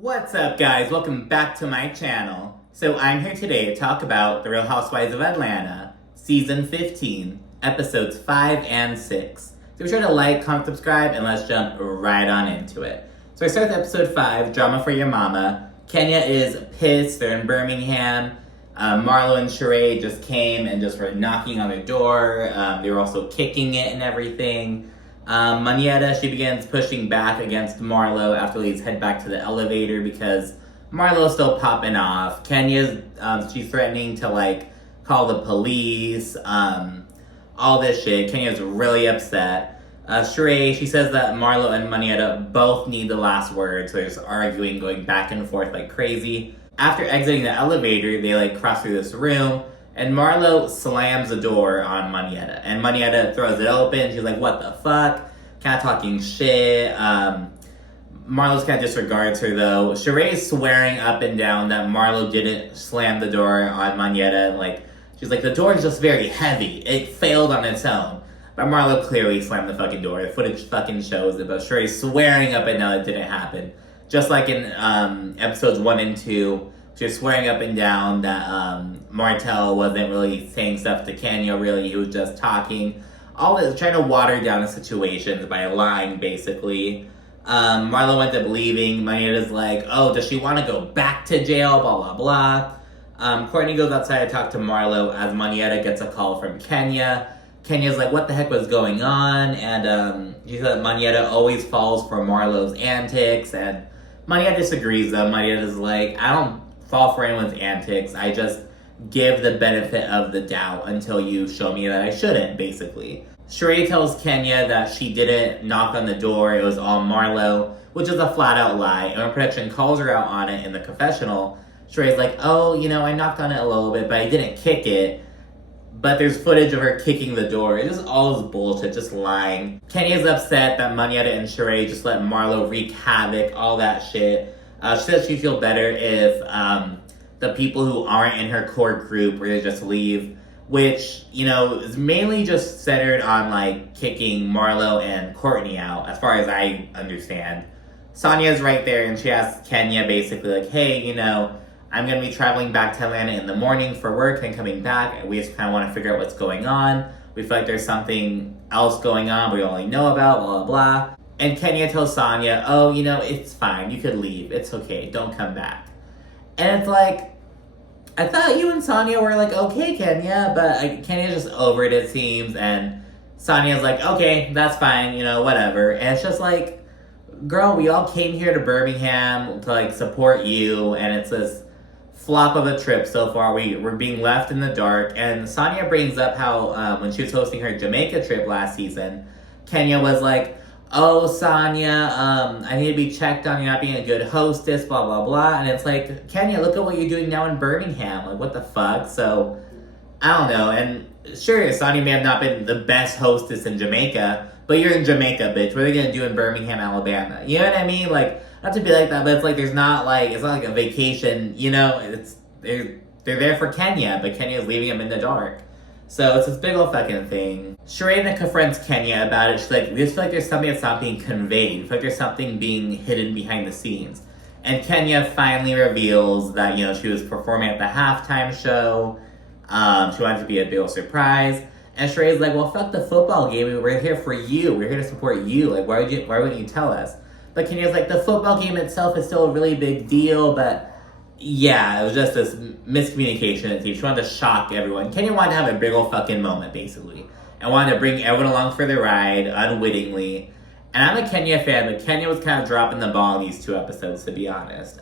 What's up, guys? Welcome back to my channel. So I'm here today to talk about The Real Housewives of Atlanta, Season 15, Episodes 5 and 6. So be sure to like, comment, subscribe, and let's jump right on into it. So I start with Episode 5, Drama for Your Mama. Kenya is pissed. They're in Birmingham. Marlo and Sheree just came and just were knocking on their door. They were also kicking it and everything. Manietta, she begins pushing back against Marlo after Lee's head back to the elevator because Marlo's still popping off. Kenya's, she's threatening to, call the police, all this shit. Kenya's really upset. Sheree, she says that Marlo and Manietta both need the last word, so they're just arguing, going back and forth like crazy. After exiting the elevator, they, cross through this room, and Marlo slams the door on Manietta. And Manietta throws it open. She's like, what the fuck? Kind of talking shit. Marlo's kind of disregards her, though. Sheree's swearing up and down that Marlo didn't slam the door on Manietta. She's like, the door is just very heavy. It failed on its own. But Marlo clearly slammed the fucking door. The footage fucking shows it. But Sheree's swearing up and down it didn't happen. Just like in episodes 1 and 2. She's swearing up and down that Martell wasn't really saying stuff to Kenya, really. He was just talking. All this, trying to water down the situations by lying, basically. Marlo ends up leaving. Manietta's like, oh, does she want to go back to jail? Blah, blah, blah. Courtney goes outside to talk to Marlo as Manietta gets a call from Kenya. Kenya's like, what the heck was going on? And she said that Manietta always falls for Marlo's antics. And Manietta disagrees, though. Manietta's like, I don't fall for anyone's antics. I just give the benefit of the doubt until you show me that I shouldn't, basically. Sheree tells Kenya that she didn't knock on the door. It was all Marlo, which is a flat-out lie. And when production calls her out on it in the confessional, Sheree's like, oh, I knocked on it a little bit, but I didn't kick it. But there's footage of her kicking the door. It's just all this bullshit, just lying. Kenya's upset that Manietta and Sheree just let Marlo wreak havoc, all that shit. She says she'd feel better if the people who aren't in her core group were to just leave, which, is mainly just centered on, kicking Marlo and Courtney out, as far as I understand. Sonya's right there, and she asks Kenya basically, hey, I'm going to be traveling back to Atlanta in the morning for work and coming back. We just kind of want to figure out what's going on. We feel like there's something else going on we only know about, blah, blah, blah. And Kenya tells Sonya, oh, it's fine. You could leave. It's okay. Don't come back. And it's like, I thought you and Sonya were okay, Kenya, but Kenya's just over it seems. And Sonya's like, okay, that's fine, whatever. And it's just like, girl, we all came here to Birmingham to support you. And it's this flop of a trip so far. We're being left in the dark. And Sonya brings up how when she was hosting her Jamaica trip last season, Kenya was like, oh, Sonya, I need to be checked on. You're not being a good hostess, blah, blah, blah. And it's like, Kenya, look at what you're doing now in Birmingham. What the fuck? So, I don't know. And sure, Sonya may have not been the best hostess in Jamaica, but you're in Jamaica, bitch. What are they going to do in Birmingham, Alabama? You know what I mean? Not to be like that, but it's there's not it's not like a vacation, they're there for Kenya, but Kenya's leaving them in the dark. So it's this big old fucking thing. Sheree confronts Kenya about it. She's like, we just feel like there's something that's not being conveyed. I feel like there's something being hidden behind the scenes. And Kenya finally reveals that, she was performing at the halftime show. She wanted to be a big old surprise. And Sheree's like, well, fuck the football game. We're here for you. We're here to support you. Why wouldn't you tell us? But Kenya's like, the football game itself is still a really big deal, but yeah, it was just this miscommunication. She wanted to shock everyone. Kenya wanted to have a big old fucking moment, basically. And wanted to bring everyone along for the ride, unwittingly. And I'm a Kenya fan, but Kenya was kind of dropping the ball in these 2 episodes, to be honest.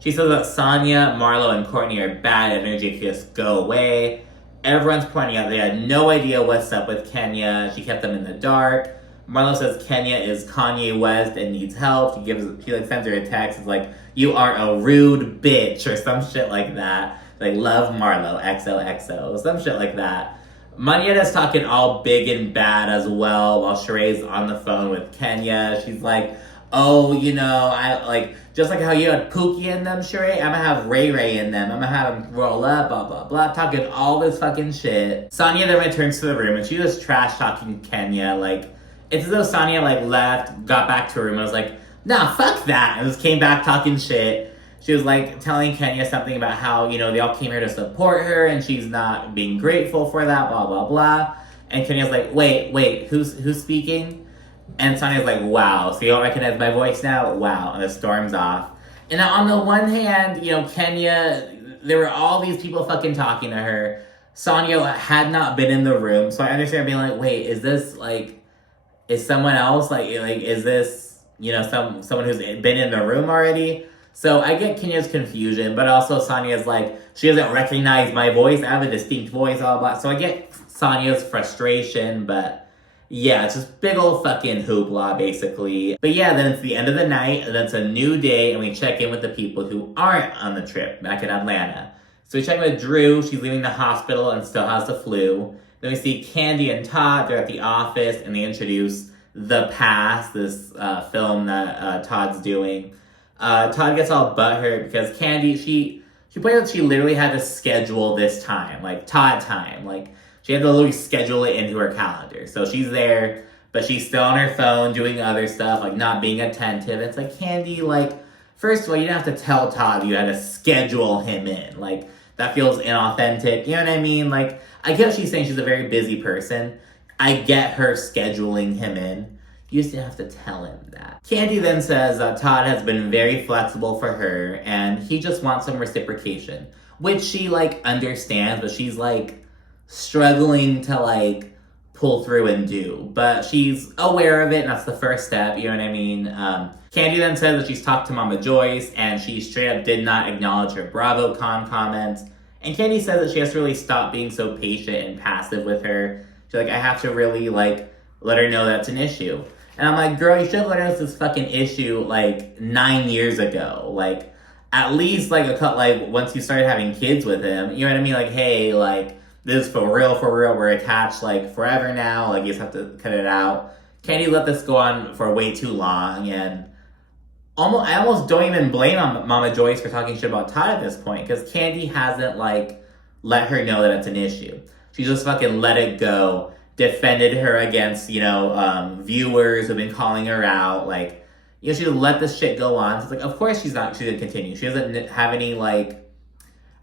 She says that Sonya, Marlo, and Courtney are bad energy, just go away. Everyone's pointing out they had no idea what's up with Kenya. She kept them in the dark. Marlo says Kenya is Kanye West and needs help. She sends her a text. It's like, you are a rude bitch, or some shit like that. Love Marlo, XOXO, some shit like that. Manietta's talking all big and bad as well while Sheree's on the phone with Kenya. She's like, oh, I just like how you had Pookie in them, Sheree, I'm gonna have Ray Ray in them. I'm gonna have them roll up, blah, blah, blah, talking all this fucking shit. Sonya then returns to the room and she was trash talking Kenya. It's as though Sonya left, got back to her room and was like, nah, fuck that. And just came back talking shit. She was like telling Kenya something about how, they all came here to support her and she's not being grateful for that, blah, blah, blah. And Kenya's like, wait, who's speaking? And Sonya's like, wow, so you don't recognize my voice now? Wow. And it storms off. And on the one hand, Kenya, there were all these people fucking talking to her. Sonya had not been in the room, so I understand being like, wait, is this, is someone else? Is this, someone who's been in the room already? So I get Kenya's confusion, but also Sonya's like, she doesn't recognize my voice. I have a distinct voice, all that. So I get Sonya's frustration, but yeah, it's just big old fucking hoopla, basically. But yeah, then it's the end of the night, and it's a new day, and we check in with the people who aren't on the trip back in Atlanta. So we check in with Drew. She's leaving the hospital and still has the flu. Then we see Kandi and Todd. They're at the office, and they introduce The Past, this film that Todd's doing. Todd gets all butthurt because Kandi, she pointed out she literally had to schedule this time, Todd time. She had to literally schedule it into her calendar. So she's there, but she's still on her phone doing other stuff, not being attentive. It's like, Kandi, first of all, you don't have to tell Todd you had to schedule him in. That feels inauthentic. You know what I mean? I get what she's saying. She's a very busy person. I get her scheduling him in. You just didn't have to tell him that. Kandi then says that Todd has been very flexible for her, and he just wants some reciprocation, which she, understands, but she's, struggling to, pull through and do. But she's aware of it, and that's the first step, you know what I mean? Kandi then says that she's talked to Mama Joyce, and she straight up did not acknowledge her BravoCon comments. And Kandi says that she has to really stop being so patient and passive with her. She's like, I have to really, let her know that's an issue. And I'm like, girl, you should have let her know this fucking issue, 9 years ago. At least, once you started having kids with him, you know what I mean? Hey, this is for real, we're attached, forever now, you just have to cut it out. Kandi let this go on for way too long, and I almost don't even blame Mama Joyce for talking shit about Todd at this point, because Kandi hasn't, let her know that it's an issue. She just fucking let it go, defended her against, viewers who've been calling her out, she just let this shit go on. So it's of course she's gonna continue. She doesn't have any, I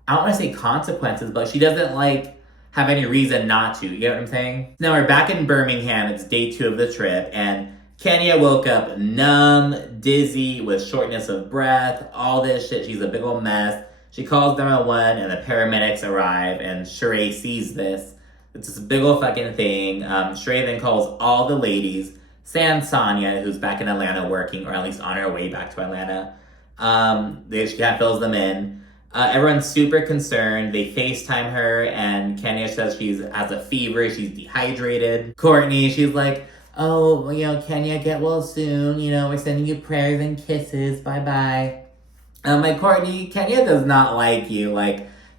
don't want to say consequences, but she doesn't, have any reason not to. You get what I'm saying? Now we're back in Birmingham. It's day 2 of the trip, and Kenya woke up numb, dizzy, with shortness of breath, all this shit. She's a big old mess. She calls 911, and the paramedics arrive, and Sheree sees this. It's this big old fucking thing. Sheree then calls all the ladies, sans Sonya, who's back in Atlanta working, or at least on her way back to Atlanta. She kind of fills them in. Everyone's super concerned. They FaceTime her, and Kenya says she has a fever, she's dehydrated. Courtney, she's like, oh, Kenya, get well soon. We're sending you prayers and kisses. Bye-bye. I'm like, Courtney, Kenya does not like you.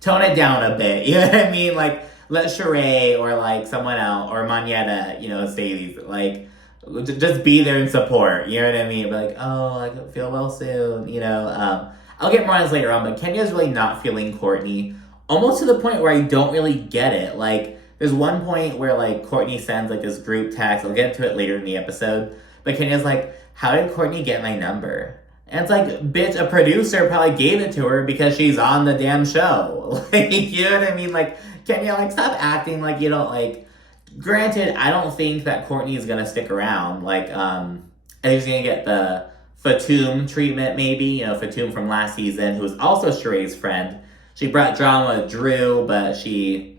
Tone it down a bit. You know what I mean? Let Sheree or, someone else, or Manetta, say these, just be there and support. You know what I mean? Be oh, I feel well soon. I'll get more on this later on, but Kenya's really not feeling Courtney, almost to the point where I don't really get it. There's one point where, Courtney sends, this group text. I'll get into it later in the episode. But Kenya's like, how did Courtney get my number? And it's bitch, a producer probably gave it to her because she's on the damn show. You know what I mean? Kenya, stop acting like you don't, Granted, I don't think that Courtney is going to stick around. I think she's going to get the Fatum treatment, maybe. Fatum from last season, who's also Sheree's friend. She brought drama with Drew, but she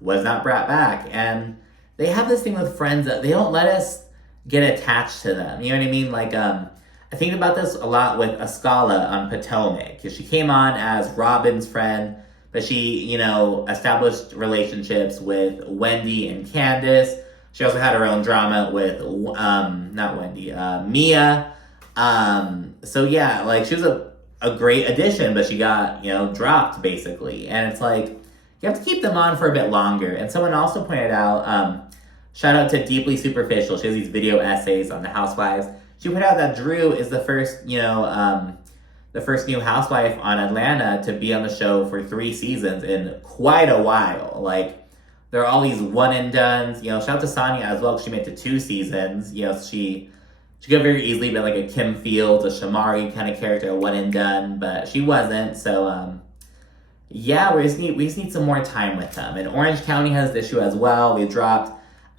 was not brought back. And they have this thing with friends that they don't let us get attached to them. You know what I mean? I think about this a lot with Ascala on Potomac, because she came on as Robin's friend, but she, established relationships with Wendy and Candace. She also had her own drama with, not Wendy, Mia. So yeah, she was a great addition, but she got, dropped basically. And it's you have to keep them on for a bit longer. And someone also pointed out, shout out to Deeply Superficial. She has these video essays on the Housewives. She pointed out that Drew is the first, the first new housewife on Atlanta to be on the show for 3 seasons in quite a while. There are all these one and dones. Shout out to Sonya as well, because she made it to 2 seasons. She She could very easily be like a Kim Fields, a Shamari kind of character, a one and done, but she wasn't. So yeah, we just need some more time with them. And Orange County has this issue as well.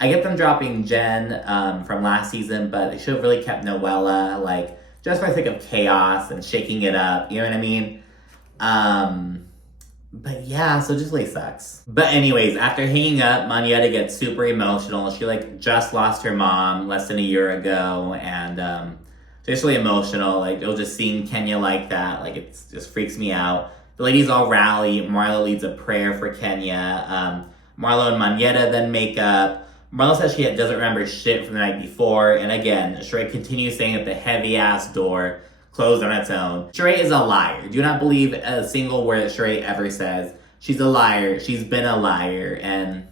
I get them dropping Jen from last season, but they should have really kept Noella, like, just for the sake of chaos and shaking it up, you know what I mean? But yeah, so it just really sucks. But anyways, after hanging up, Monyetta gets super emotional. She, like, just lost her mom less than a year ago, and just really emotional. Like, just seeing Kenya like that, like, it just freaks me out. The ladies all rally. Marlo leads a prayer for Kenya. Marlo and Monyetta then make up. Marlo says she doesn't remember shit from the night before, and again, Sheree continues saying that the heavy-ass door closed on its own. Sheree is a liar. Do not believe a single word that Sheree ever says. She's a liar. She's been a liar. And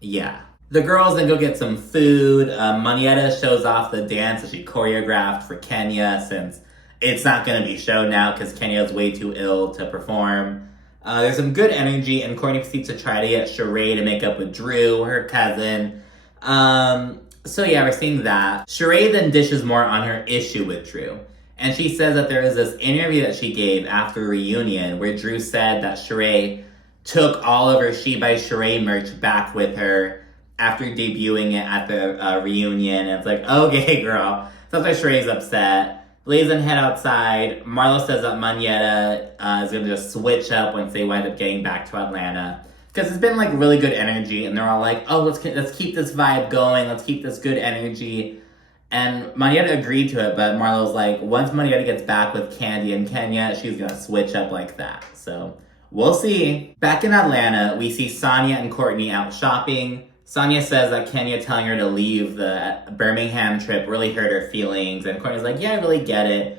yeah. The girls then go get some food. Monyetta shows off the dance that she choreographed for Kenya, since it's not going to be shown now because Kenya is way too ill to perform. There's some good energy, and Courtney proceeds to try to get Sheree to make up with Drew, her cousin. So yeah, we're seeing that. Sheree then dishes more on her issue with Drew. And she says that there is this interview that she gave after a reunion where Drew said that Sheree took all of her She by Sheree merch back with her after debuting it at the reunion. And it's like, okay, girl. So that's why Sheree's upset. Ladies then head outside. Marlo says that Monyetta is going to just switch up once they wind up getting back to Atlanta. Because it's been like really good energy, and they're all like, oh, let's keep this vibe going. Let's keep this good energy. And Monyetta agreed to it, but Marlo's like, once Monyetta gets back with Kandi and Kenya, she's going to switch up like that. So, we'll see. Back in Atlanta, we see Sonia and Courtney out shopping. Sonia says that Kenya telling her to leave the Birmingham trip really hurt her feelings. And Courtney's like, yeah, I really get it.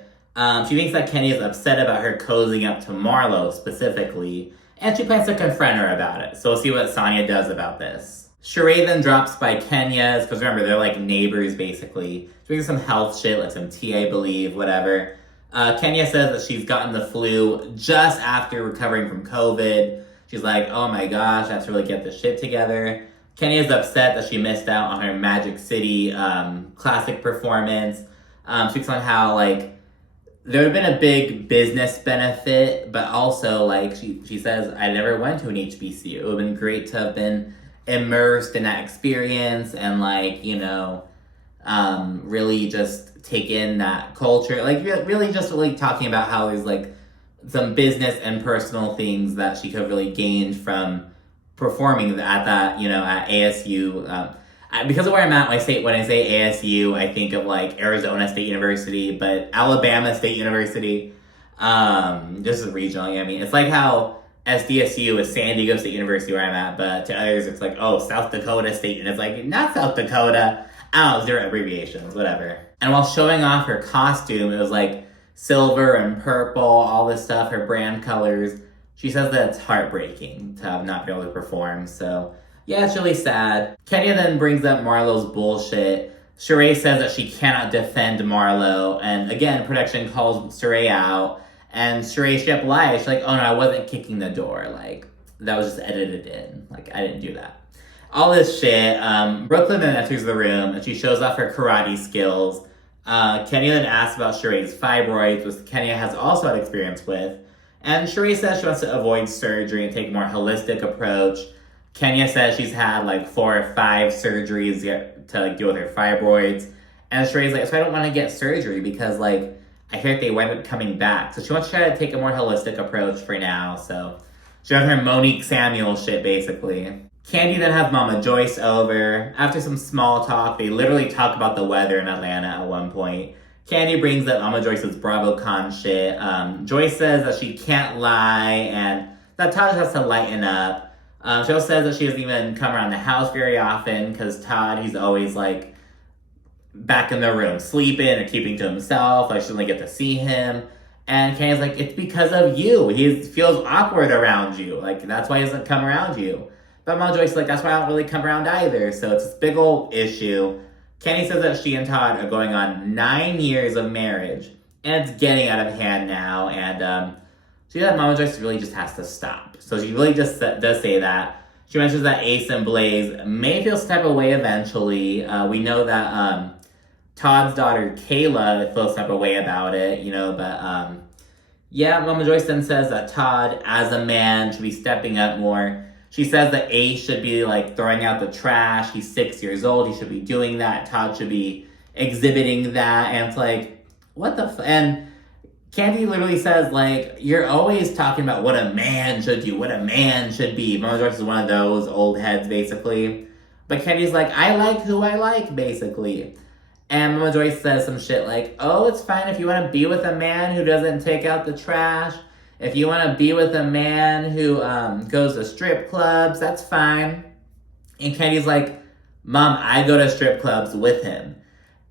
She thinks that Kenya is upset about her cozying up to Marlo specifically. And she plans to confront her about it. So we'll see what Sonia does about this. Sheree then drops by Kenya's, because remember, they're like neighbors, basically. She's doing some health shit, like some tea, I believe, whatever. Kenya says that she's gotten the flu just after recovering from COVID. She's like, oh my gosh, I have to really get this shit together. Kenya's upset that she missed out on her Magic City classic performance. Speaks on how, like, there would have been a big business benefit, but also, like, she says, I never went to an HBCU. It would have been great to have been immersed in that experience and, like, you know, really just take in that culture. Like, really just really talking about how there's, like, some business and personal things that she could have really gained from performing at that, you know, at ASU. Because of where I'm at, when I say ASU, I think of, like, Arizona State University, but Alabama State University, just as regionally. I mean, it's like how SDSU is San Diego State University where I'm at, but to others it's like, oh, South Dakota State, and it's like, not South Dakota. I don't know, zero abbreviations, whatever. And while showing off her costume, it was like silver and purple, all this stuff, her brand colors. She says that it's heartbreaking to have not been able to perform, so yeah, it's really sad. Kenya then brings up Marlo's bullshit. Sheree says that she cannot defend Marlo, and again, production calls Sheree out, and Sheree straight up lies. She's like, oh no, I wasn't kicking the door. Like, that was just edited in. Like, I didn't do that. All this shit. Brooklyn then enters the room, and she shows off her karate skills. Kenya then asks about Sheree's fibroids, which Kenya has also had experience with. And Sheree says she wants to avoid surgery and take a more holistic approach. Kenya says she's had like 4 or 5 surgeries to like deal with her fibroids. And Sheree's like, so I don't want to get surgery because like I hear they wind up coming back. So she wants to try to take a more holistic approach for now. So she has her Monique Samuel shit basically. Kandi then has Mama Joyce over. After some small talk, they literally talk about the weather in Atlanta at one point. Kandi brings up Mama Joyce's BravoCon shit. Joyce says that she can't lie and that Todd has to lighten up. She also says that she doesn't even come around the house very often because Todd, he's always like back in the room sleeping or keeping to himself. Like she doesn't get to see him. And Kandi's like, it's because of you. He feels awkward around you. Like that's why he doesn't come around you. But Mama Joyce is like, that's why I don't really come around either. So it's this big old issue. Kandi says that she and Todd are going on 9 years of marriage. And it's getting out of hand now. And she said that Mama Joyce really just has to stop. So she really just does say that. She mentions that Ace and Blaze may feel some type of way eventually. We know that Todd's daughter, Kayla, feels some type of way about it, you know, but, yeah, Mama Joyce then says that Todd, as a man, should be stepping up more. She says that Ace should be, like, throwing out the trash. He's 6 years old. He should be doing that. Todd should be exhibiting that. And it's like, what the and Kandi literally says, like, you're always talking about what a man should do, what a man should be. Mama Joyce is one of those old heads, basically. But Kandi's like, I like who I like, basically. And Mama Joyce says some shit like, oh, it's fine if you want to be with a man who doesn't take out the trash. If you want to be with a man who goes to strip clubs, that's fine. And Kandi's like, Mom, I go to strip clubs with him.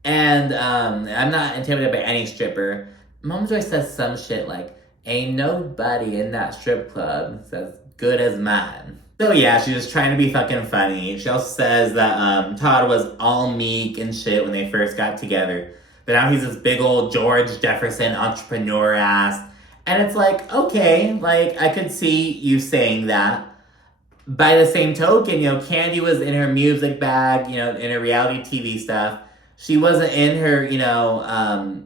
And I'm not intimidated by any stripper. Mama Joyce says some shit like, ain't nobody in that strip club that's good as mine. So yeah, she's just trying to be fucking funny. She also says that Todd was all meek and shit when they first got together. But now he's this big old George Jefferson entrepreneur ass. And it's like, okay, like, I could see you saying that. By the same token, you know, Kandi was in her music bag, you know, in her reality TV stuff. She wasn't in her, you know,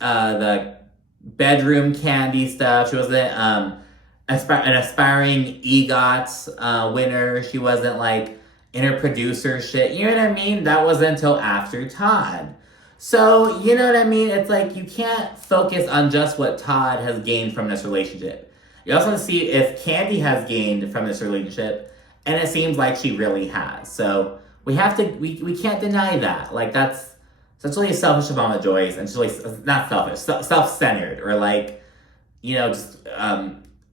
the bedroom Kandi stuff. She wasn't an aspiring EGOT winner. She wasn't, like, in her producer shit. You know what I mean? That wasn't until after Todd. So, you know what I mean? It's like, you can't focus on just what Todd has gained from this relationship. You also want to see if Kandi has gained from this relationship, and it seems like she really has. So, we can't deny that. Like, that's really selfish of Mama Joyce, and she's really, not selfish, self-centered, or like, you know, just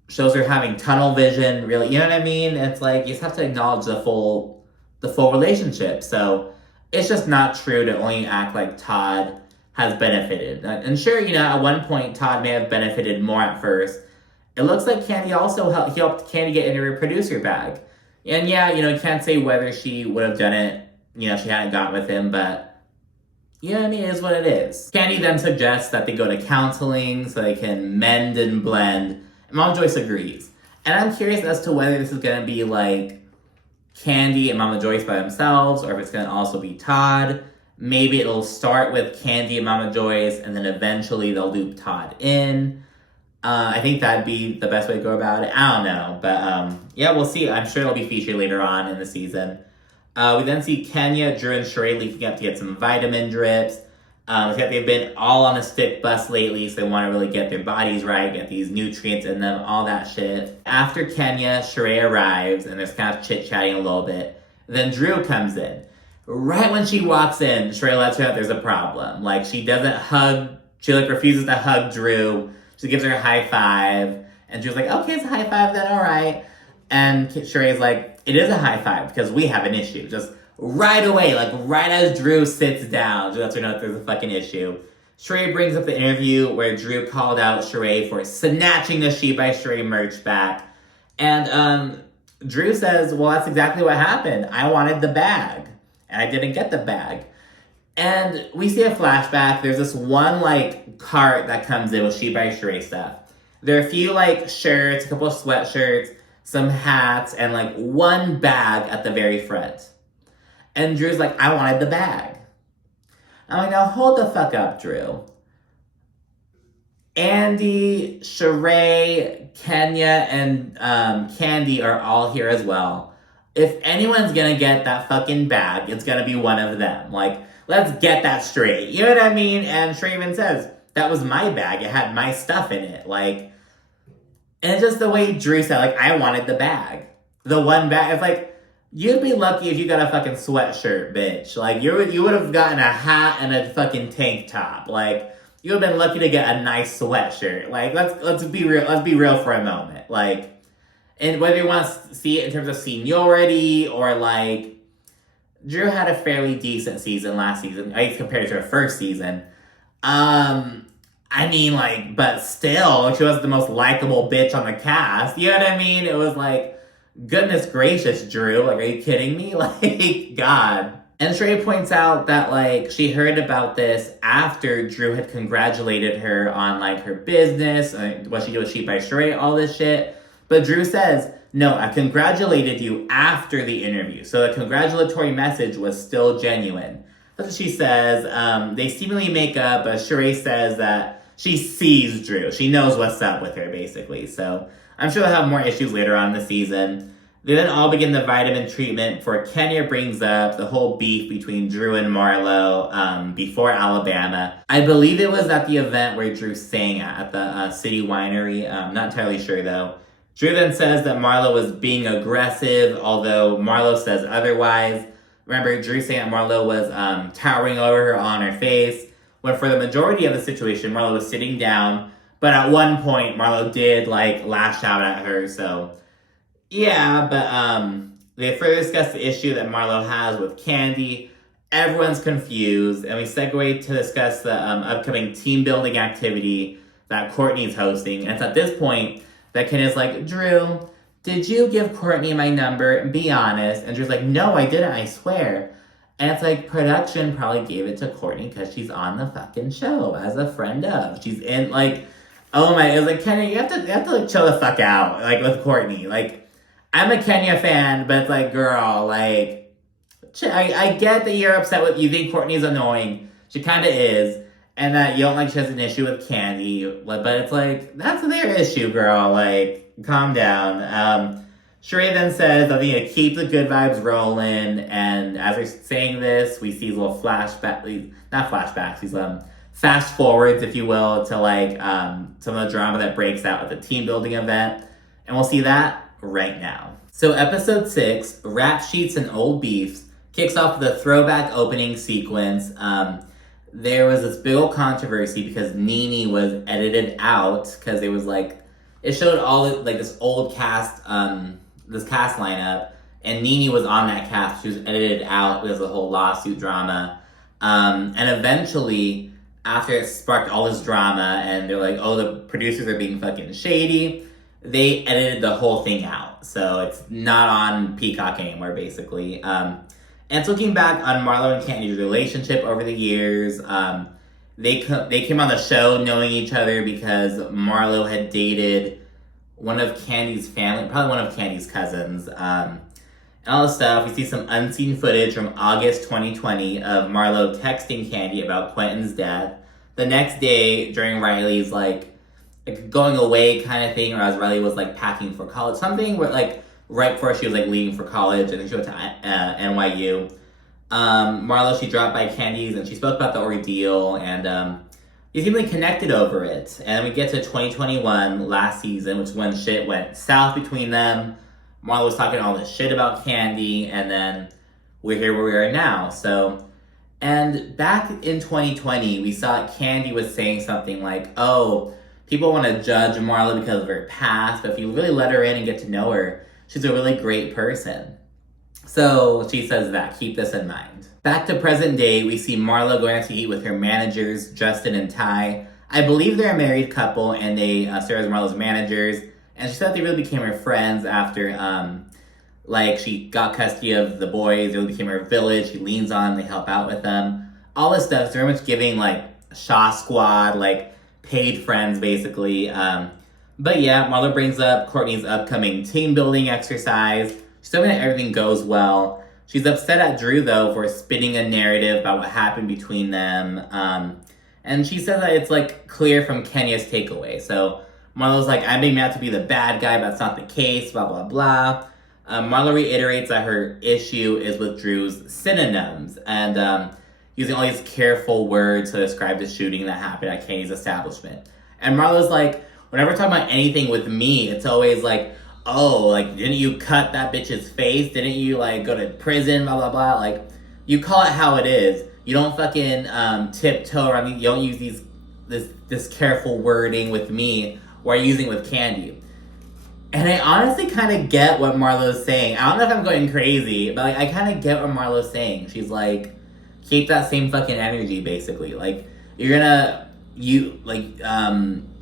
shows her having tunnel vision, really, you know what I mean? It's like, you just have to acknowledge the full relationship. So, it's just not true to only act like Todd has benefited. And sure, you know, at one point, Todd may have benefited more at first. It looks like Kandi also helped Kandi get into her producer bag. And yeah, you know, you can't say whether she would have done it, you know, if she hadn't got with him, but, you know what I mean, it is what it is. Kandi then suggests that they go to counseling so they can mend and blend. And Mama Joyce agrees. And I'm curious as to whether this is going to be like Kandi and Mama Joyce by themselves, or if it's going to also be Todd. Maybe it'll start with Kandi and Mama Joyce, and then eventually they'll loop Todd in. I think that'd be the best way to go about it. I don't know, but yeah, we'll see. I'm sure it'll be featured later on in the season. We then see Kenya, Drew, and Sheree leaking up to get some vitamin drips. They've been all on a stick bus lately, so they want to really get their bodies right, get these nutrients in them, all that shit. After Kenya, Sheree arrives, and there's kind of chit-chatting a little bit. Then Drew comes in. Right when she walks in, Sheree lets her know there's a problem. Like, she doesn't hug, she like refuses to hug Drew. She gives her a high five, and Drew's like, okay, it's a high five then, all right. And Sheree's like, it is a high five because we have an issue. Just right away, like right as Drew sits down, she lets her know that there's a fucking issue. Sheree brings up the interview where Drew called out Sheree for snatching the She by Sheree merch back. And Drew says, well, that's exactly what happened. I wanted the bag, and I didn't get the bag. And we see a flashback. There's this one, like, cart that comes in with She by Sheree stuff. There are a few, like, shirts, a couple of sweatshirts, some hats, and, like, one bag at the very front. And Drew's like, I wanted the bag. I'm like, now hold the fuck up, Drew. Andy, Sheree, Kenya, and Kandi are all here as well. If anyone's gonna get that fucking bag, it's gonna be one of them. Like, let's get that straight. You know what I mean? And Sheree even says, that was my bag. It had my stuff in it. Like, and it's just the way Drew said, like, I wanted the bag. The one bag. It's like, you'd be lucky if you got a fucking sweatshirt, bitch. Like, you would have gotten a hat and a fucking tank top. Like, you would have been lucky to get a nice sweatshirt. Like, let's be real. Let's be real for a moment. Like, and whether you want to see it in terms of seniority or, like, Drew had a fairly decent season last season, at least compared to her first season. I mean, like, but still, she was the most likable bitch on the cast. You know what I mean? It was like, goodness gracious, Drew. Like, are you kidding me? Like, God. And Sheree points out that, like, she heard about this after Drew had congratulated her on, like, her business, what she did with She by Sheree, all this shit. But Drew says, no, I congratulated you after the interview. So the congratulatory message was still genuine. That's what she says. They seemingly make up, but Sheree says that she sees Drew. She knows what's up with her, basically. So I'm sure they'll have more issues later on in the season. They then all begin the vitamin treatment for Kenya brings up the whole beef between Drew and Marlo before Alabama. I believe it was at the event where Drew sang at the City Winery. Not entirely sure, though. Drew then says that Marlo was being aggressive, although Marlo says otherwise. Remember, Drew saying that Marlo was towering over her on her face, when for the majority of the situation, Marlo was sitting down. But at one point, Marlo did, lash out at her, so... Yeah, but they further discuss the issue that Marlo has with Kandi. Everyone's confused, and we segue to discuss the upcoming team building activity that Courtney's hosting. And it's at this point that Kenya's like, Drew, did you give Courtney my number? Be honest. And Drew's like, no, I didn't, I swear. And it's like, production probably gave it to Courtney because she's on the fucking show as a friend of. She's in, oh my, it was like, Kenya, you have to chill the fuck out, with Courtney. I'm a Kenya fan, but it's like, girl, I get that you're upset with, you think Courtney's annoying. She kind of is. And that you don't like she has an issue with Kandi. But it's like, that's their issue, girl. Calm down. Sheree then says, I think to keep the good vibes rolling. And as we're saying this, we see these little not flashbacks, these fast forwards, if you will, to some of the drama that breaks out at the team building event. And we'll see that right now. So episode 6, Rap Sheets and Old Beefs, kicks off the throwback opening sequence. There was this big old controversy because Nene was edited out because it was it showed all this old cast, this cast lineup, and Nene was on that cast. She was edited out because of the whole lawsuit drama. And eventually, after it sparked all this drama, and they're like, oh, the producers are being fucking shady, they edited the whole thing out. So it's not on Peacock anymore, basically. And it's looking back on Marlo and Kandi's relationship over the years. They came on the show knowing each other because Marlo had dated one of Kandi's family, probably one of Kandi's cousins. And all this stuff. We see some unseen footage from August 2020 of Marlo texting Kandi about Quentin's death. The next day, during Riley's, going away kind of thing, or as Riley was packing for college, something where right before she was leaving for college, and then she went to NYU. Marlo, she dropped by Kandi's and she spoke about the ordeal, and they seemingly connected over it. And we get to 2021 last season, which is when shit went south between them. Marlo was talking all this shit about Kandi, and then we're here where we are now. So, and back in 2020, we saw Kandi was saying something oh, people want to judge Marlo because of her past, but if you really let her in and get to know her, she's a really great person. So she says that. Keep this in mind. Back to present day, we see Marlo going out to eat with her managers, Justin and Ty. I believe they're a married couple, and they serve as Marlo's managers. And she said they really became her friends after, she got custody of the boys. It really became her village. She leans on, they help out with them. All this stuff is very much giving, Shaw Squad, paid friends, basically. But yeah, Marlo brings up Courtney's upcoming team building exercise. She's hoping that everything goes well. She's upset at Drew, though, for spinning a narrative about what happened between them. And she says that it's, clear from Kenya's takeaway. So Marlo's I'm being mad to be the bad guy, but that's not the case, blah, blah, blah. Marlo reiterates that her issue is with Drew's synonyms, and using all these careful words to describe the shooting that happened at Kandi's establishment. And Marlo's whenever we're talking about anything with me, it's always oh, didn't you cut that bitch's face? Didn't you, go to prison, blah, blah, blah? You call it how it is. You don't fucking tiptoe around. You don't use this careful wording with me or using with Kandi. And I honestly kind of get what Marlo's saying. I don't know if I'm going crazy, but I kind of get what Marlo's saying. She's keep that same fucking energy, basically. You're gonna,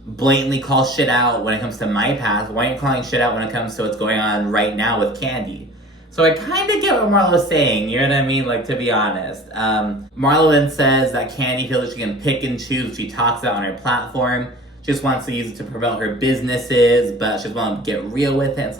blatantly call shit out when it comes to my past. Why aren't you calling shit out when it comes to what's going on right now with Kandi? So I kind of get what Marlo's saying, you know what I mean? To be honest. Marlo then says that Kandi feels that she can pick and choose what she talks about on her platform. She just wants to use it to promote her businesses, but she just wants to get real with it. It's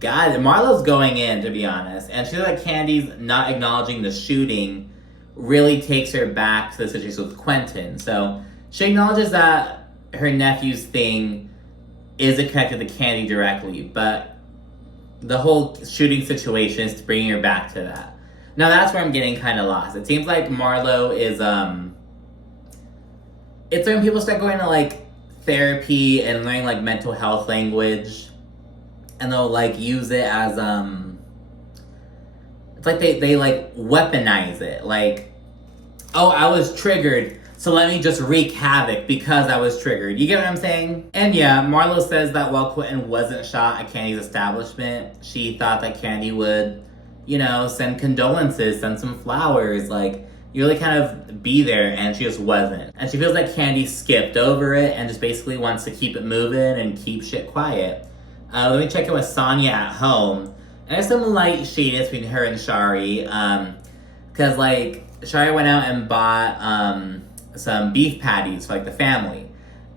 God, Marlo's going in, to be honest. And she said that Kandi's not acknowledging the shooting really takes her back to the situation with Quentin. So she acknowledges that her nephew's thing isn't connected to Kandi directly, but the whole shooting situation is bringing her back to that. Now that's where I'm getting kind of lost. It seems like Marlo is, it's when people start going to, like, therapy and learning, like, mental health language, and they'll, like, use it as, it's like they like, weaponize it. Like, oh, I was triggered, so let me just wreak havoc because I was triggered. You get what I'm saying? And yeah, Marlo says that while Quentin wasn't shot at Kandi's establishment, she thought that Kandi would, you know, send condolences, send some flowers, like, you really kind of be there, and she just wasn't. And she feels like Kandi skipped over it and just basically wants to keep it moving and keep shit quiet. Let me check in with Sonia at home. And there's some light shadiness between her and Shari, because, like, Shari went out and bought some beef patties for, like, the family.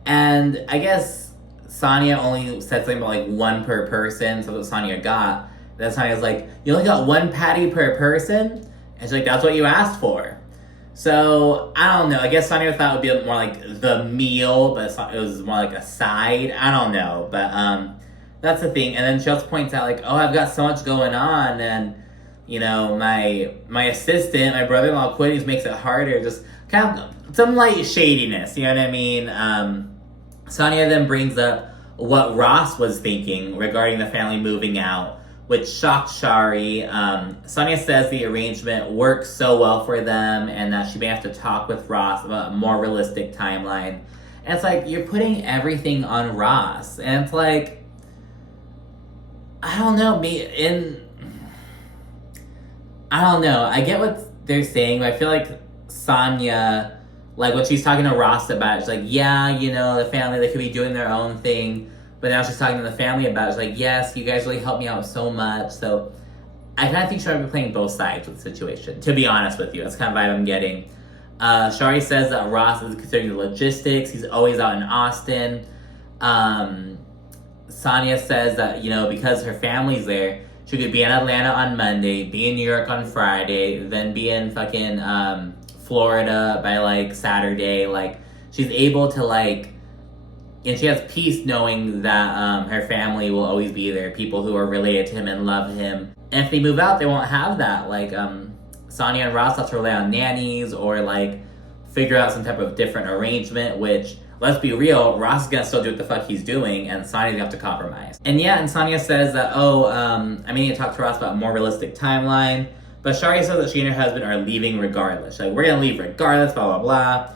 And I guess Sonia only said something about, like, one per person, so that's what Sonia got. Then Sonia was like, you only got one patty per person? And she's like, that's what you asked for. So, I don't know. I guess Sonia thought it would be more like the meal, but it was more like a side. I don't know. But that's the thing. And then she also points out, like, oh, I've got so much going on. And, you know, my assistant, my brother-in-law quit, just makes it harder. Just kind of some light shadiness. You know what I mean? Sonia then brings up what Ross was thinking regarding the family moving out, which shocked Shari. Sonia says the arrangement works so well for them and that she may have to talk with Ross about a more realistic timeline. And it's like, you're putting everything on Ross. And it's like, I don't know, I don't know. I get what they're saying, but I feel like Sonia, like when she's talking to Ross about it, she's like, yeah, you know, the family, they could be doing their own thing. But now she's talking to the family about it. She's like, yes, you guys really helped me out so much. So I kind of think Shari be playing both sides with the situation, to be honest with you. That's kind of vibe I'm getting. Shari says that Ross is considering the logistics. He's always out in Austin. Sonia says that, you know, because her family's there, she could be in Atlanta on Monday, be in New York on Friday, then be in fucking Florida by, like, Saturday. Like, she's able to, like, and she has peace knowing that her family will always be there, people who are related to him and love him. And if they move out, they won't have that. Like, Sonia and Ross have to rely on nannies or, like, figure out some type of different arrangement, which, let's be real, Ross is gonna still do what the fuck he's doing, and Sonia's gonna have to compromise. And yeah, and Sonia says that, I need to talk to Ross about a more realistic timeline, but Shari says that she and her husband are leaving regardless. Like, we're gonna leave regardless, blah, blah, blah.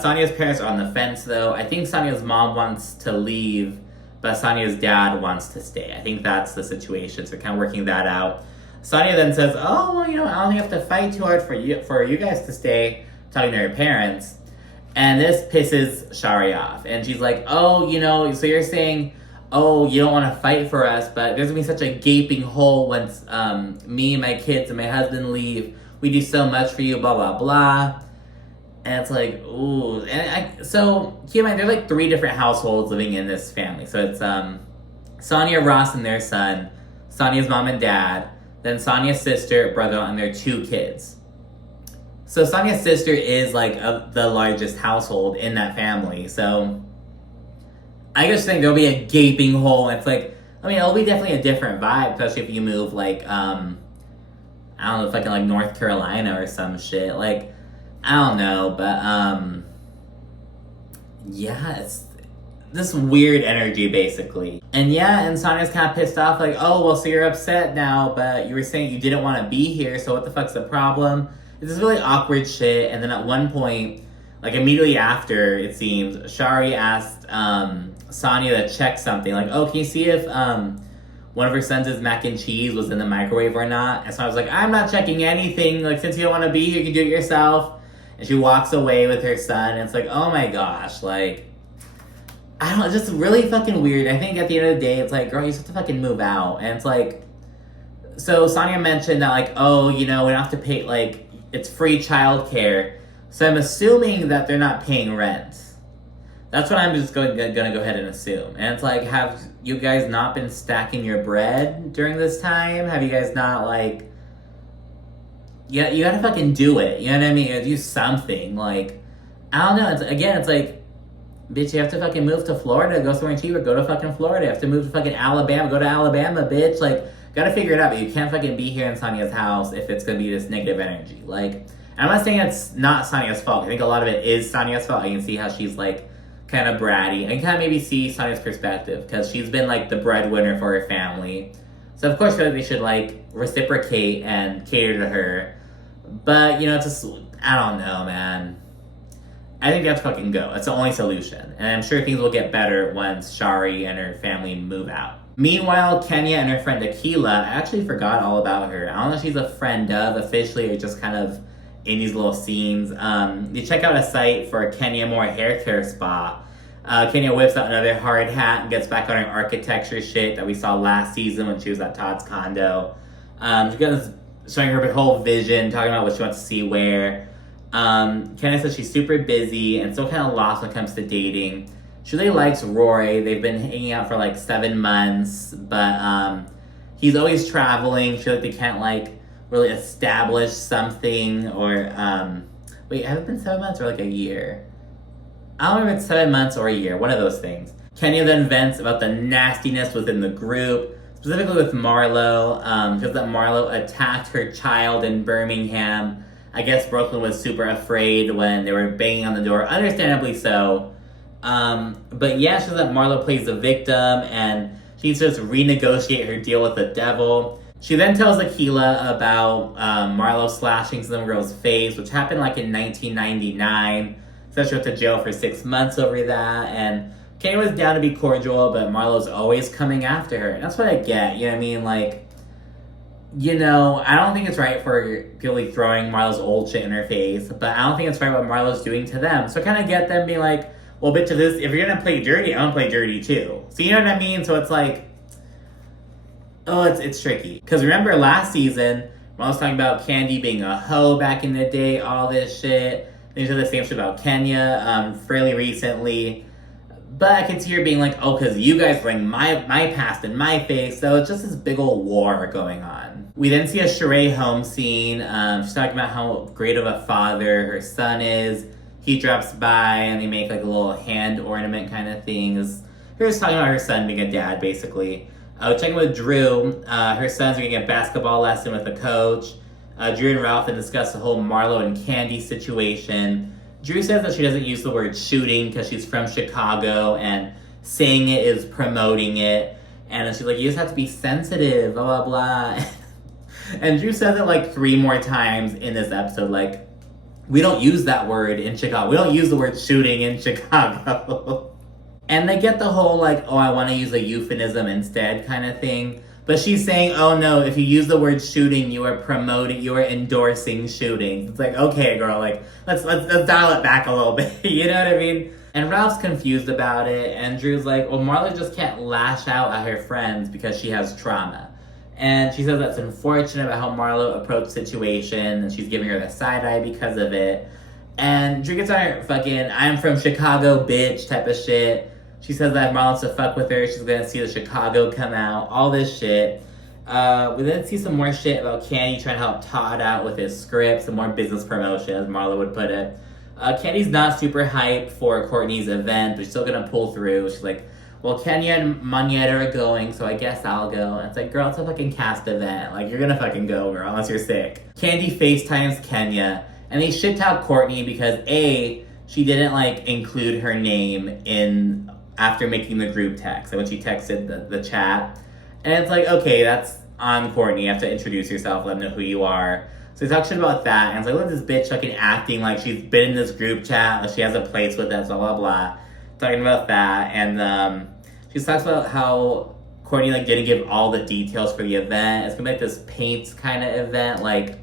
Sonia's parents are on the fence, though. I think Sonia's mom wants to leave, but Sonia's dad wants to stay. I think that's the situation, so we're kind of working that out. Sonia then says, oh, well, you know, I don't have to fight too hard for you guys to stay, talking to her parents. And this pisses Shari off. And she's like, oh, you know, so you're saying, oh, you don't want to fight for us, but there's going to be such a gaping hole once me and my kids and my husband leave. We do so much for you, blah, blah, blah. And it's like, ooh. So, keep in mind, there are like 3 different households living in this family. So it's Sonia, Ross, and their son, Sonia's mom and dad, then Sonia's sister, brother, and their 2 kids. So Sonia's sister is like the largest household in that family. So I just think there'll be a gaping hole. It's like, I mean, it'll be definitely a different vibe, especially if you move like, I don't know, fucking like North Carolina or some shit. Like, I don't know, but yeah, it's this weird energy basically. And yeah, and Sonia's kind of pissed off, like, oh, well, so you're upset now, but you were saying you didn't want to be here, so what the fuck's the problem? It's this really awkward shit, and then at one point, like immediately after, it seems, Shari asked Sonia to check something, like, oh, can you see if one of her sons' mac and cheese was in the microwave or not? And so I was like, I'm not checking anything, like, since you don't want to be here, you can do it yourself. And she walks away with her son, and it's like, oh my gosh, like, I don't know, it's just really fucking weird. I think at the end of the day, it's like, girl, you just have to fucking move out. And it's like, so Sonia mentioned that, like, oh, you know, we don't have to pay, like, it's free childcare. So I'm assuming that they're not paying rent. That's what I'm just gonna go ahead and assume. And it's like, have you guys not been stacking your bread during this time? Have you guys not, like, yeah, you gotta fucking do it. You know what I mean? You gotta do something. Like, I don't know. It's like, bitch, you have to fucking move to Florida, go somewhere cheaper, go to fucking Florida. You have to move to fucking Alabama, go to Alabama, bitch. Like, gotta figure it out, but you can't fucking be here in Sonya's house if it's gonna be this negative energy. Like, I'm not saying it's not Sonya's fault. I think a lot of it is Sonya's fault. I can see how she's, like, kind of bratty. I can kind of maybe see Sonya's perspective, because she's been, like, the breadwinner for her family. So, of course, they should, like, reciprocate and cater to her. But, you know, it's just, I don't know, man. I think they have to fucking go. It's the only solution. And I'm sure things will get better once Shari and her family move out. Meanwhile, Kenya and her friend Akila, I actually forgot all about her. I don't know if she's a friend of officially or just kind of in these little scenes. You check out a site for Kenya Moore Hair Care Spa. Kenya whips out another hard hat and gets back on her architecture shit that we saw last season when she was at Todd's condo. She goes showing her whole vision, talking about what she wants to see where. Kenya says she's super busy and still kind of lost when it comes to dating. She really likes Roy. They've been hanging out for like 7 months, but he's always traveling. She feel like they can't like really establish something or wait, has it been 7 months or like a year? I don't know if it's 7 months or a year, one of those things. Kenya then vents about the nastiness within the group, specifically with Marlo, because that Marlo attacked her child in Birmingham. I guess Brooklyn was super afraid when they were banging on the door, understandably so. But yeah, she says that Marlo plays the victim and she needs to just renegotiate her deal with the devil. She then tells Akila about Marlo slashing some girl's face, which happened like in 1999. So she went to jail for 6 months over that, and Kenya was down to be cordial, but Marlo's always coming after her. And that's what I get, you know what I mean? Like, you know, I don't think it's right for people like throwing Marlo's old shit in her face, but I don't think it's right what Marlo's doing to them. So I kind of get them being like, well, bitch, if you're gonna play dirty, I'm gonna play dirty too. So you know what I mean? So it's like, oh, it's tricky. Because remember last season, Marlo's talking about Kandi being a hoe back in the day, all this shit. Then she said the same shit about Kenya fairly recently. But I could see her being like, oh, because you guys bring my past in my face. So it's just this big old war going on. We then see a Sheree home scene. She's talking about how great of a father her son is. He drops by and they make like a little hand ornament kind of thing. Her just talking about her son being a dad, basically. Checking with Drew. Her son's going to get a basketball lesson with a coach. Drew and Ralph then discuss the whole Marlo and Kandi situation. Drew says that she doesn't use the word shooting because she's from Chicago and saying it is promoting it. And she's like, you just have to be sensitive, blah, blah, blah. And Drew says it like 3 more times in this episode. Like, we don't use that word in Chicago. We don't use the word shooting in Chicago. And they get the whole like, oh, I want to use a euphemism instead kind of thing. But she's saying, oh no, if you use the word shooting, you are promoting, you are endorsing shooting. It's like, okay, girl, like, let's dial it back a little bit. You know what I mean? And Ralph's confused about it, and Drew's like, well, Marlo just can't lash out at her friends because she has trauma. And she says that's unfortunate about how Marlo approached the situation, and she's giving her the side eye because of it. And Drew gets on her fucking, I'm from Chicago, bitch, type of shit. She says that if Marlo wants to fuck with her, she's gonna see the Chicago come out, all this shit. We then see some more shit about Kandi trying to help Todd out with his script, some more business promotion, as Marlo would put it. Kandi's not super hyped for Courtney's event, but she's still gonna pull through. She's like, well, Kenya and Monietta are going, so I guess I'll go. And it's like, girl, it's a fucking cast event. Like, you're gonna fucking go, girl, unless you're sick. Kandi FaceTimes Kenya, and they shit out Courtney because A, she didn't, like, include her name in after making the group text, like when she texted the chat. And it's like, okay, that's on Courtney. You have to introduce yourself, let them know who you are. So he talks shit about that, and it's like, look at this bitch fucking acting like she's been in this group chat, like she has a place with us, blah, blah, blah. Talking about that, and she talks about how Courtney, like, didn't give all the details for the event. It's gonna be like this paints kind of event, like,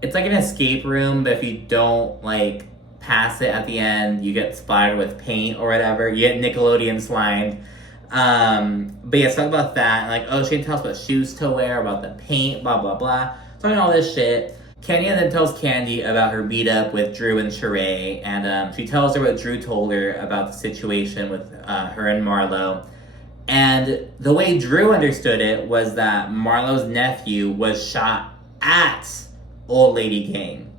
it's like an escape room, but if you don't, like, pass it at the end, you get splattered with paint or whatever. You get Nickelodeon slimed. But yeah, talk about that. And like, oh, she tells us what shoes to wear, about the paint, blah, blah, blah. Talking all this shit. Kenya then tells Kandi about her meetup with Drew and Sheree. And she tells her what Drew told her about the situation with her and Marlo. And the way Drew understood it was that Marlo's nephew was shot at old lady gang.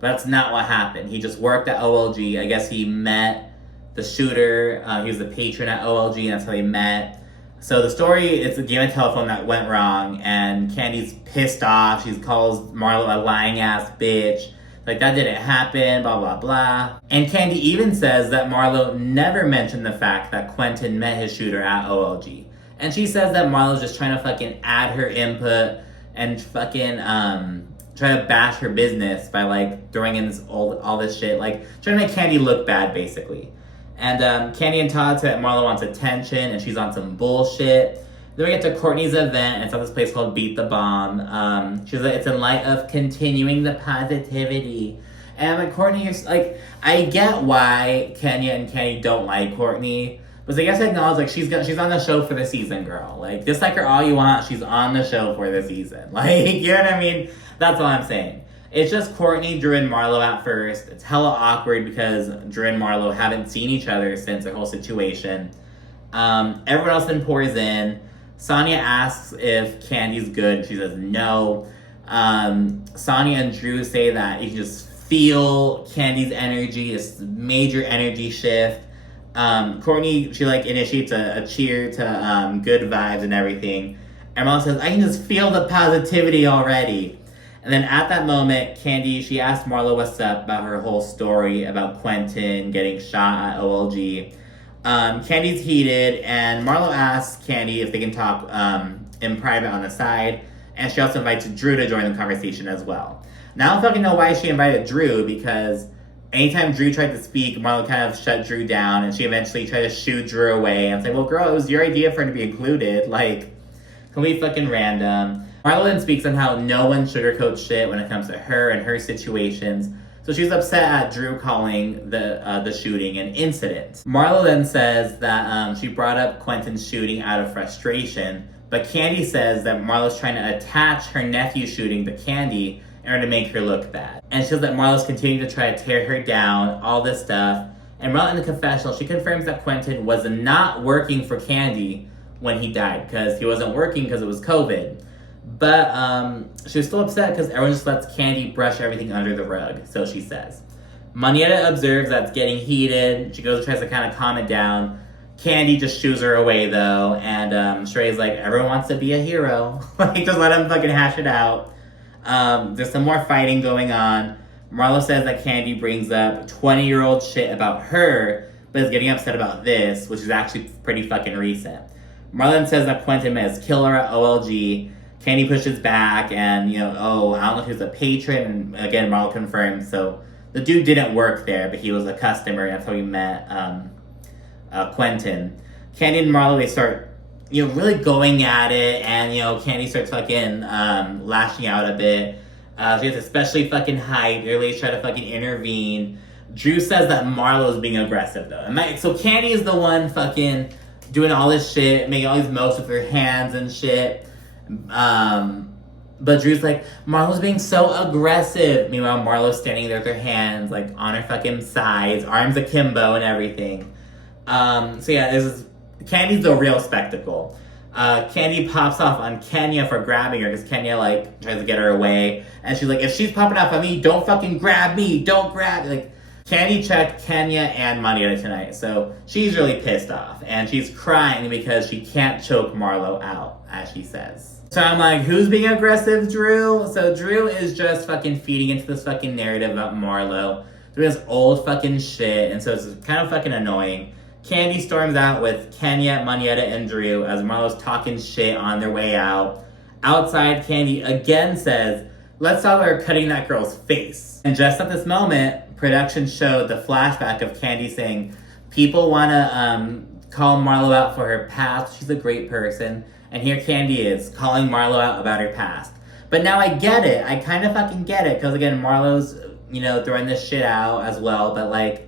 But that's not what happened. He just worked at OLG. I guess he met the shooter. He was the patron at OLG, and that's how they met. So the story, it's a game of telephone that went wrong, and Kandi's pissed off. She calls Marlo a lying-ass bitch. Like, that didn't happen, blah, blah, blah. And Kandi even says that Marlo never mentioned the fact that Quentin met his shooter at OLG. And she says that Marlo's just trying to fucking add her input and fucking try to bash her business by, like, throwing in all this shit. Like, trying to make Kandi look bad, basically. And Kandi and Todd say that Marlo wants attention and she's on some bullshit. Then we get to Courtney's event, and it's at this place called Beat the Bomb. She's like, it's in light of continuing the positivity. And like, Courtney is like, I get why Kenya and Kandi don't like Courtney, but I guess I acknowledge, like, she's on the show for the season, girl. Like, dislike her all you want, she's on the show for the season. Like, you know what I mean? That's all I'm saying. It's just Courtney, Drew, and Marlo at first. It's hella awkward because Drew and Marlo haven't seen each other since their whole situation. Everyone else then pours in. Sonia asks if Kandi's good. She says no. Sonia and Drew say that you can just feel Kandi's energy, this major energy shift. Courtney, she like initiates a cheer to good vibes and everything. And Marlo says, I can just feel the positivity already. And then at that moment, Kandi, she asked Marlo what's up about her whole story about Quentin getting shot at OLG. Kandi's heated, and Marlo asks Kandi if they can talk in private on the side, and she also invites Drew to join the conversation as well. Now I don't fucking know why she invited Drew, because anytime Drew tried to speak, Marlo kind of shut Drew down, and she eventually tried to shoo Drew away. And it's like, well, girl, it was your idea for him to be included. Like, can we fucking random? Marlo then speaks on how no one sugarcoats shit when it comes to her and her situations. So she's upset at Drew calling the shooting an incident. Marlo then says that she brought up Quentin's shooting out of frustration, but Kandi says that Marlo's trying to attach her nephew's shooting to Kandi in order to make her look bad. And she says that Marlo's continuing to try to tear her down, all this stuff. And Marlo in the confessional, she confirms that Quentin was not working for Kandi when he died, because he wasn't working because it was COVID. But she was still upset because everyone just lets Kandi brush everything under the rug, so she says. Manietta observes that it's getting heated. She goes and tries to kind of calm it down. Kandi just shoos her away, though, and Sheray's like, everyone wants to be a hero. Like, just let them fucking hash it out. There's some more fighting going on. Marlo says that Kandi brings up 20-year-old shit about her, but is getting upset about this, which is actually pretty fucking recent. Marlon says that Quentin met his killer at OLG. Kandi pushes back, and, I don't know if he was a patron, and again, Marlo confirms, so the dude didn't work there, but he was a customer, and that's how he met Quentin. Kandi and Marlo, they start, really going at it, and, Kandi starts fucking lashing out a bit. She gets especially fucking hyped. The ladies try to fucking intervene. Drew says that Marlo's being aggressive, though. So Kandi is the one fucking doing all this shit, making all these motions with her hands and shit. But Drew's like, Marlo's being so aggressive. Meanwhile, Marlo's standing there with her hands, like, on her fucking sides, arms akimbo and everything. Kandi's the real spectacle. Kandi pops off on Kenya for grabbing her, because Kenya, tries to get her away. And she's like, if she's popping off on me, don't fucking grab me, don't grab. Kandi checked Kenya and Manietta tonight, so she's really pissed off. And she's crying because she can't choke Marlo out, as she says. So I'm like, who's being aggressive, Drew? So Drew is just fucking feeding into this fucking narrative about Marlo. Doing this old fucking shit, and so it's kind of fucking annoying. Kandi storms out with Kenya, Manietta, and Drew as Marlo's talking shit on their way out. Outside, Kandi again says, let's talk about her cutting that girl's face. And just at this moment, production showed the flashback of Kandi saying, people want to call Marlo out for her past. She's a great person. And here Kandi is, calling Marlo out about her past. But now I get it. I kind of fucking get it. Because, again, Marlo's, throwing this shit out as well. But,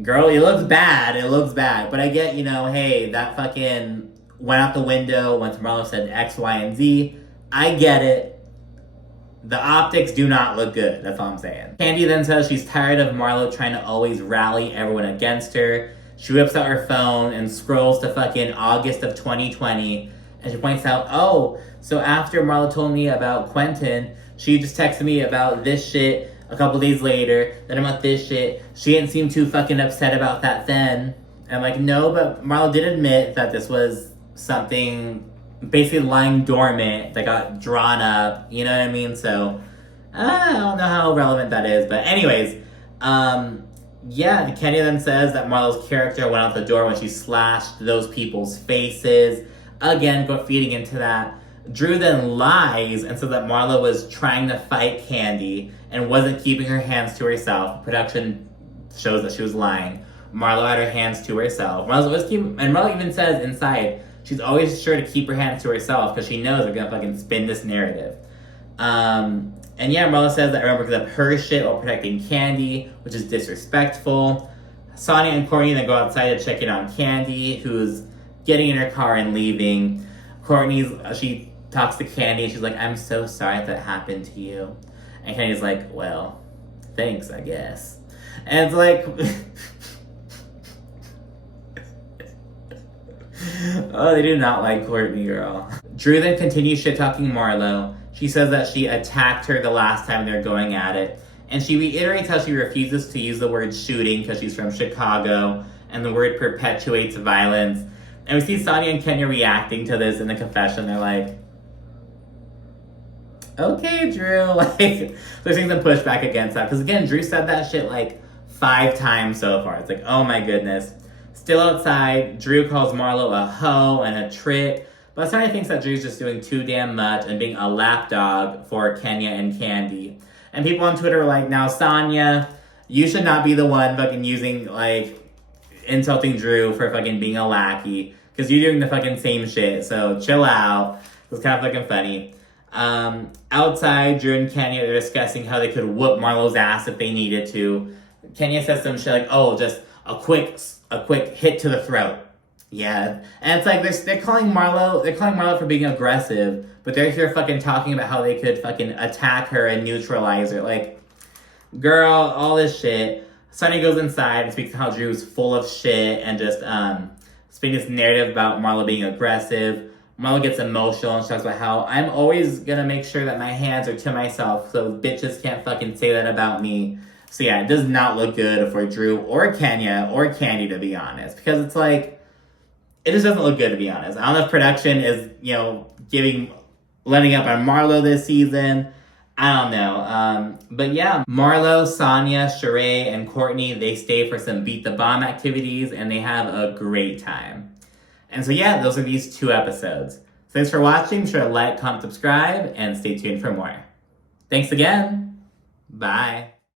girl, it looks bad. It looks bad. But I get, hey, that fucking went out the window once Marlo said X, Y, and Z. I get it. The optics do not look good. That's all I'm saying. Kandi then says she's tired of Marlo trying to always rally everyone against her. She whips out her phone and scrolls to fucking August of 2020. And she points out, so after Marlo told me about Quentin, she just texted me about this shit a couple days later, then about this shit. She didn't seem too fucking upset about that then. And I'm like, no, but Marlo did admit that this was something basically lying dormant that got drawn up, you know what I mean? So, I don't know how relevant that is, but anyways, yeah, Kenya then says that Marlo's character went out the door when she slashed those people's faces. Again, feeding into that. Drew then lies and says that Marlo was trying to fight Kandi and wasn't keeping her hands to herself. Production shows that she was lying. Marlo had her hands to herself. And Marlo even says inside, she's always sure to keep her hands to herself because she knows they're gonna fucking spin this narrative. And yeah, Marlo says that everyone brings up her shit while protecting Kandi, which is disrespectful. Sonia and Courtney then go outside to check in on Kandi, who's getting in her car and leaving. She talks to Kandi and she's like, I'm so sorry that happened to you. And Candy's like, well, thanks, I guess. And it's like... oh, they do not like Courtney, girl. Drew then continues shit-talking Marlo. She says that she attacked her the last time they're going at it. And she reiterates how she refuses to use the word shooting because she's from Chicago, and the word perpetuates violence. And we see Sonia and Kenya reacting to this in the confession. They're like, okay, Drew. Like, they're seeing some pushback against that. Because again, Drew said that shit like 5 times so far. It's like, oh my goodness. Still outside, Drew calls Marlo a hoe and a trick, but Sonia thinks that Drew's just doing too damn much and being a lapdog for Kenya and Kandi. And people on Twitter are like, now Sonia, you should not be the one fucking using, like, insulting Drew for fucking being a lackey, because you're doing the fucking same shit, so chill out. It's kind of fucking funny. Outside, Drew and Kenya are discussing how they could whoop Marlo's ass if they needed to. Kenya says some shit like, oh, just a quick hit to the throat. Yeah. And it's like they're calling Marlo for being aggressive, but they're here fucking talking about how they could fucking attack her and neutralize her. Like, girl, all this shit. Sonny goes inside and speaks to how Drew's full of shit and just speaking this narrative about Marlo being aggressive. Marlo gets emotional and she talks about how I'm always gonna make sure that my hands are to myself so bitches can't fucking say that about me. So yeah, it does not look good for Drew or Kenya or Kandi, to be honest. Because it's like, it just doesn't look good, to be honest. I don't know if production is, letting up on Marlo this season. I don't know. But yeah, Marlo, Sonia, Sheree, and Courtney, they stay for some Beat the Bomb activities, and they have a great time. And so yeah, those are these 2 episodes. Thanks for watching. Be sure to like, comment, subscribe, and stay tuned for more. Thanks again. Bye.